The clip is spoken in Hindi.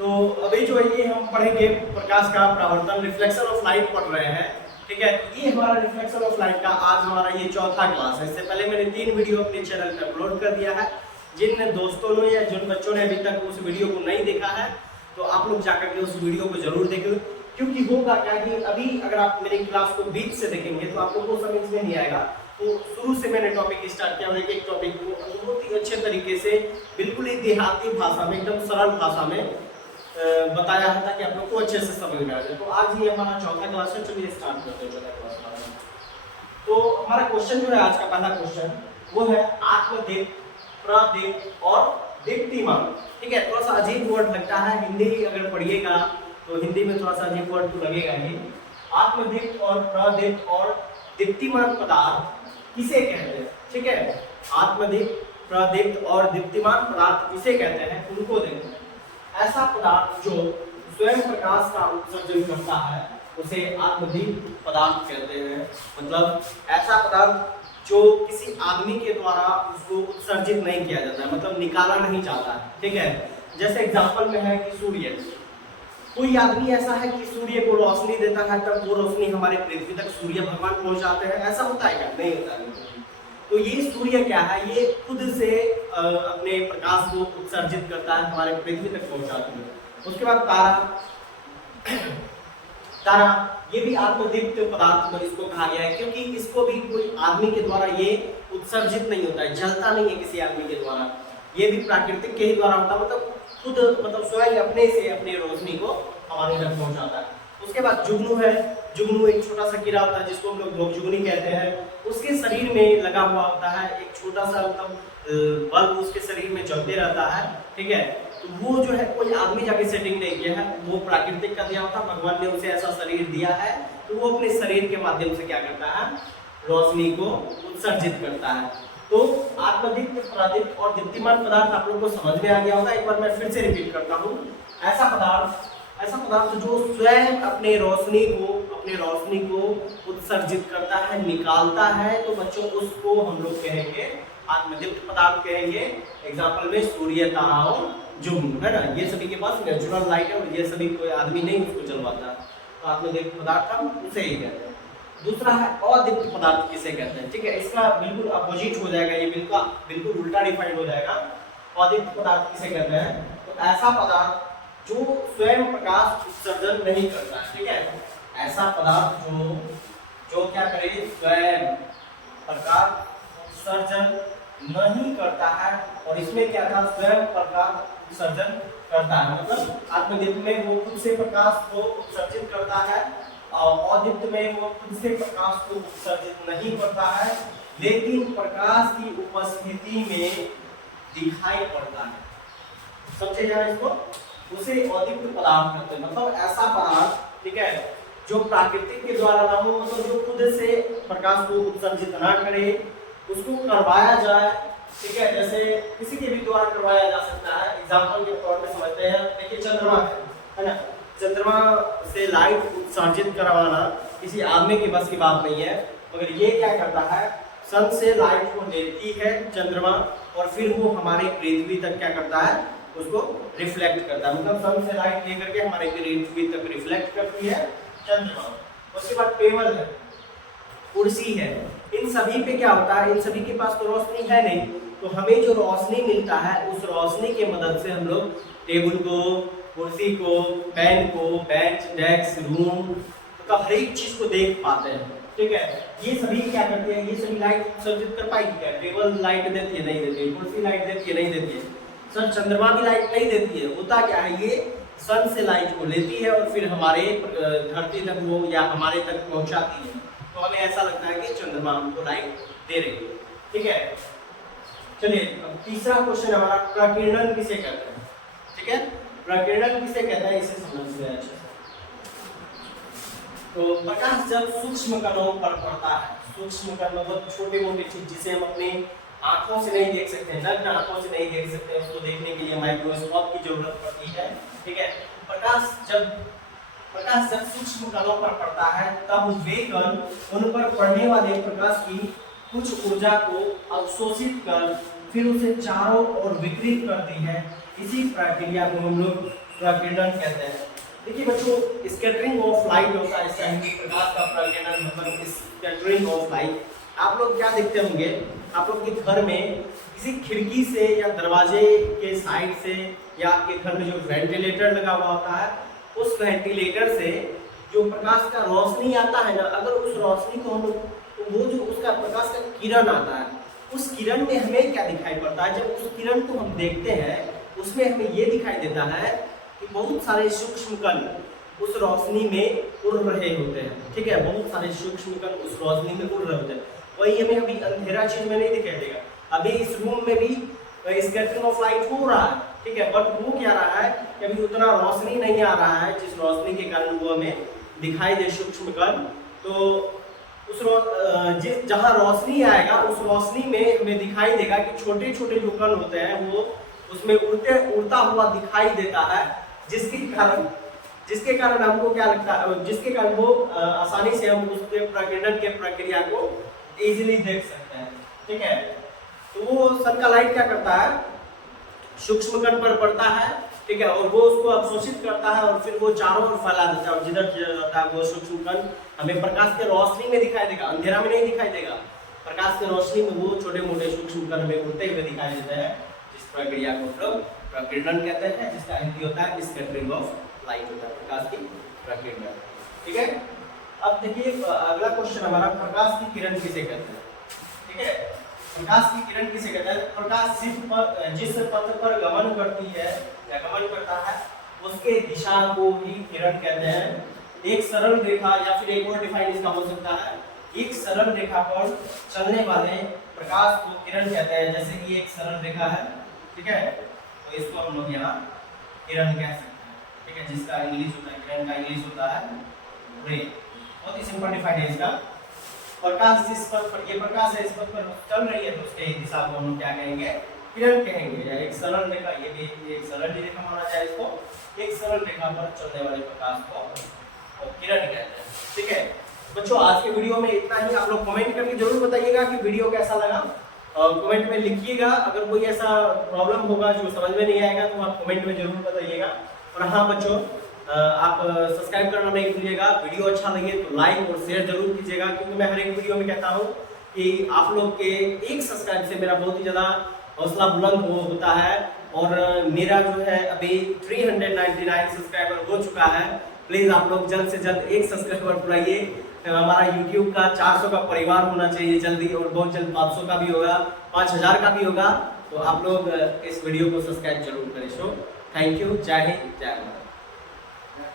तो अभी जो है ये हम पढ़ेंगे प्रकाश का परावर्तन, रिफ्लेक्शन ऑफ लाइट पढ़ रहे हैं। ठीक है, ये हमारा रिफ्लेक्शन ऑफ लाइट का आज हमारा ये चौथा क्लास है। इससे पहले मैंने 3 वीडियो अपने चैनल पर अपलोड कर दिया है। जिन दोस्तों ने या जिन बच्चों ने अभी तक उस वीडियो को नहीं देखा है तो आप लोग जाकर के उस वीडियो को जरूर देखें, क्योंकि होगा क्या कि अभी अगर आप मेरी क्लास को बीच से देखेंगे तो आप लोगों को समझ में नहीं आएगा। तो शुरू से मैंने टॉपिक स्टार्ट किया और एक टॉपिक को बहुत ही अच्छे तरीके से बिल्कुल ही देहाती भाषा में, एकदम सरल भाषा में बताया है ताकि आप लोग को अच्छे से समझ में आ जाए। तो आज ये हमारा चौथा क्लास है, चलिए स्टार्ट करते हैं चौथा क्लास हमारा। तो हमारा क्वेश्चन जो है आज का पहला क्वेश्चन वो है आत्मदीप्त, प्रदीप्त और दीप्तिमान। ठीक है, थोड़ा सा अजीब वर्ड लगता है, हिंदी अगर पढ़िएगा तो हिंदी में थोड़ा सा अजीब वर्ड तो लगेगा ही। आत्मदीप्त और प्रदीप्त और दीप्तिमान पदार्थ किसे कहते हैं? ठीक है, आत्मदीप्त, प्रदीप्त और दीप्तिमान पदार्थ किसे कहते हैं उनको देखते हैं। ऐसा पदार्थ जो स्वयं प्रकाश का उत्सर्जन करता है उसे आत्मदीप्त पदार्थ कहते हैं। मतलब ऐसा पदार्थ जो किसी आदमी के द्वारा उसको उत्सर्जित नहीं किया जाता है, मतलब निकाला नहीं जाता है। ठीक है, जैसे एग्जांपल में है कि सूर्य, कोई आदमी ऐसा है कि सूर्य को रोशनी देता है तब वो रोशनी हमारे पृथ्वी तक सूर्य भगवान पहुंच जाते हैं, ऐसा होता है क्या? नहीं होता है। तो ये सूर्य क्या है, ये खुद से अपने प्रकाश को उत्सर्जित करता है, हमारे पृथ्वी तक पहुंचाती है। उसके बाद तारा, तारा ये भी आत्मदीप्त पदार्थ इसको कहा गया है, क्योंकि इसको भी कोई आदमी के द्वारा ये उत्सर्जित नहीं होता है, जलता नहीं है किसी आदमी के द्वारा, ये भी प्राकृतिक के ही द्वारा होता है, मतलब खुद मतलब स्वयं अपने से अपनी रोशनी को हमारे तक पहुंचाता है। उसके बाद जुगनू है, जुगनू एक छोटा सा कीड़ा होता है जिसको हम लोग लोकजुगनी कहते हैं। उसके शरीर में लगा हुआ होता है एक छोटा सा मतलब बल्ब, उसके शरीर में जलते रहता है। ठीक है, तो वो जो है कोई आदमी जाके सेटिंग नहीं किया है, वो प्राकृतिक का दिया होता है, भगवान ने उसे ऐसा शरीर दिया है तो वो अपने शरीर के माध्यम से क्या करता है, रोशनी को उत्सर्जित करता है। तो आत्मदीप्त, प्रदीप्त और दीप्तिमान पदार्थ आप लोगों को समझ में आ गया होगा। एक बार मैं फिर से रिपीट करता हूँ। ऐसा पदार्थ जो स्वयं अपने रोशनी को उत्सर्जित करता है, निकालता है, तो बच्चों उसको हम लोग कहेंगे आत्मदीप्त पदार्थ कहेंगे। एग्जाम्पल में सूर्य, तारा और जुगनू है ना, ये सभी के पास नेचुरल लाइट है और ये सभी कोई आदमी नहीं उसको जलवाता, तो आत्मदीप्त पदार्थ हम उसे ही कहते हैं। दूसरा है अदीप्त पदार्थ किसे कहते हैं? ठीक है, इसका बिल्कुल अपोजिट हो जाएगा, ये बिल्कुल उल्टा डिफाइंड हो जाएगा। अदीप्त पदार्थ किसे कहते हैं? तो ऐसा पदार्थ जो स्वयं प्रकाश उत्सर्जन नहीं करता है। ठीक है, ऐसा पदार्थ जो क्या करे, स्वयं प्रकाश उत्सर्जन नहीं करता है, और इसमें क्या था, स्वयं प्रकाश उत्सर्जन करता है, मतलब आत्मदीप्त में वो खुद से प्रकाश को उत्सर्जित करता है और अदीप्त में वो खुद से प्रकाश को उत्सर्जित नहीं करता है, लेकिन प्रकाश की उपस्थिति में दिखाई पड़ता है। समझे जाए इसको, उसे अदीप्त पदार्थ कहते हैं। मतलब ऐसा पदार्थ, ठीक है, जो प्राकृतिक के द्वारा ना हो, मतलब जो खुद से प्रकाश को उत्सर्जित ना करे, उसको करवाया जाए। ठीक है, जैसे किसी के भी द्वारा करवाया जा सकता है। एग्जाम्पल के तौर पे समझते हैं, देखिए चंद्रमा है ना, चंद्रमा से लाइट उत्सर्जित करवाना किसी आदमी के बस की बात नहीं है, मगर ये क्या करता है, सन से लाइट को लेती है चंद्रमा और फिर वो हमारे पृथ्वी तक क्या करता है, उसको रिफ्लेक्ट करता है। मतलब सन से लाइट लेकर के हमारे पृथ्वी तक रिफ्लेक्ट करती है चंद्रमा। उसके बाद टेबल है, कुर्सी है, इन सभी पे क्या होता है, इन सभी के पास तो रोशनी है नहीं, तो हमें जो रोशनी मिलता है उस रोशनी के मदद से हम लोग टेबल को, कुर्सी को, पेन को, बेंच, डेस्क, रूम, मतलब हर एक चीज को देख पाते हैं। ठीक है, ये सभी क्या करते हैं, ये सभी लाइट उत्सर्जित कर पाएगी क्या? टेबल लाइट देती है? नहीं देती है। कुर्सी लाइट देती है? नहीं देती है। सर चंद्रमा भी लाइट नहीं देती है। होता क्या है, ये सन से लाइट को लेती है और फिर हमारे धरती तक वो या हमारे तक पहुंचाती है, तो हमें ऐसा लगता है कि चंद्रमा हमको लाइट दे रही है। ठीक है, चलिए अब तीसरा क्वेश्चन हमारा, प्रकीर्णन किसे कहते हैं? ठीक है, प्रकीर्णन किसे कहते हैं, इसे समझते हैं अच्छे से। तो प्रकाश जब सूक्ष्म कणों पर पड़ता है, सूक्ष्म कण मतलब छोटे मोटे चीज जिसे हम अपनी आंखों से नहीं देख सकते, नग्न आंखों से नहीं देख सकते, उसको देखने के लिए माइक्रोस्कोप की जरूरत पड़ती है। ठीक है, प्रकाश जब सूक्ष्म कणों पर पड़ता है तब वे कण उन पर पड़ने वाले प्रकाश की कुछ ऊर्जा को अवशोषित कर फिर उसे चारों ओर विकृत करती है। इसी प्रक्रिया को हम लोग प्रकीर्णन कहते हैं। देखिए बच्चों, स्कैटरिंग ऑफ लाइट होता है, इसका हिंदी प्रकाश का प्रकीर्णन मतलब स्कैटरिंग ऑफ लाइट। आप लोग क्या देखते होंगे, आप लोग के घर में किसी खिड़की से या दरवाजे के साइड से या आपके घर में जो वेंटिलेटर लगा हुआ होता है, उस वेंटिलेटर से जो प्रकाश का रोशनी आता है ना, अगर उस रोशनी को हम लोग, तो वो जो उसका प्रकाश का किरण आता है, उस किरण में हमें क्या दिखाई पड़ता है, जब उस किरण को हम देखते हैं उसमें हमें ये दिखाई देता है कि बहुत सारे सूक्ष्म कण उस रोशनी में उड़ रहे होते हैं। ठीक है, बहुत सारे सूक्ष्म कण उस रोशनी में उड़ रहे होते हैं। वही हमें अभी अंधेरा चीज में नहीं दिखाई देगा। अभी इस रूम में भी स्कैटरिंग ऑफ लाइट हो रहा है, ठीक है, बट हो क्या रहा है कि अभी उतना रोशनी नहीं आ रहा है जिस रोशनी के कारण वो हमें दिखाई दे सूक्ष्म कण। तो उस जिस जहाँ रोशनी आएगा उस रोशनी में हमें दिखाई देगा कि छोटे छोटे जो कण होते हैं वो उसमें उड़ता हुआ दिखाई देता है, जिसके कारण हमको क्या लगता है, जिसके कारण वो आसानी से हम उसके प्रकीर्णन के प्रक्रिया को इजीली देख सकते हैं। ठीक है, तो वो सन का लाइट क्या करता है, सूक्ष्म कण पर पड़ता है, ठीक है, और वो उसको अवशोषित करता है और फिर वो चारों ओर फैला देता है, और जिधर जाता है वो सूक्ष्म कण हमें प्रकाश के रोशनी में दिखाई देगा, अंधेरा में नहीं दिखाई देगा। प्रकाश के रोशनी में वो छोटे मोटे सूक्ष्म कण हमें उड़ते हुए दिखाई देते हैं, जिस प्रक्रिया को हम लोग प्रकीर्णन कहते हैं, जिसका हिंदी होता है स्कैटरिंग ऑफ लाइट होता है, प्रकाश की प्रकीर्णन। ठीक है, अब देखिए अगला क्वेश्चन हमारा, प्रकाश की किरण किसे कहते हैं। ठीक है, प्रकाश की किरण किसे कहते हैं, प्रकाश जिस पथ पर गमन करती है या गमन करता है उसके दिशा को ही किरण कहते हैं। एक सरल रेखा, या फिर एक और डिफाइन इसका हो सकता है, एक सरल रेखा पर चलने वाले प्रकाश को किरण कहते हैं। जैसे कि एक सरल रेखा है, ठीक है, तो इसको हम लोग यहाँ किरण कह सकते हैं। ठीक है, जिसका इंग्लिश होता है, किरण का इंग्लिश होता है रे। बहुत ही सिंपल डिफाइन है इसका। प्रकाश जिस पथ पर, ये प्रकाश है, इस पथ पर चल रही है तो उसके दिशा को हम क्या कहेंगे, किरण कहेंगे। या एक सरल रेखा, ये भी एक सरल रेखा माना जाए इसको, एक सरल रेखा पर चलने वाले प्रकाश को किरण कहते हैं। ठीक है बच्चों, आज के वीडियो में इतना ही। आप लोग कमेंट करके जरूर बताइएगा कि वीडियो कैसा लगा, और कमेंट में लिखिएगा। अगर कोई ऐसा प्रॉब्लम होगा जो समझ में नहीं आएगा तो आप कमेंट में जरूर बताइएगा। और हाँ बच्चों, आप सब्सक्राइब करना नहीं भूलिएगा। वीडियो अच्छा लगे तो लाइक और शेयर जरूर कीजिएगा, क्योंकि मैं हर एक वीडियो में कहता हूँ कि आप लोग के एक सब्सक्राइब से मेरा बहुत ही ज़्यादा हौसला बुलंद होता है। और मेरा जो है अभी 399 सब्सक्राइबर हो चुका है। प्लीज़ आप लोग जल्द से जल्द एक सब्सक्राइबर बुलाइए। हमारा YouTube का 400 का परिवार होना चाहिए जल्दी, और बहुत जल्द 500 का भी होगा, 5000 का भी होगा। तो आप लोग इस वीडियो को सब्सक्राइब जरूर करें। सो थैंक यू, जय हिंद, जय भारत।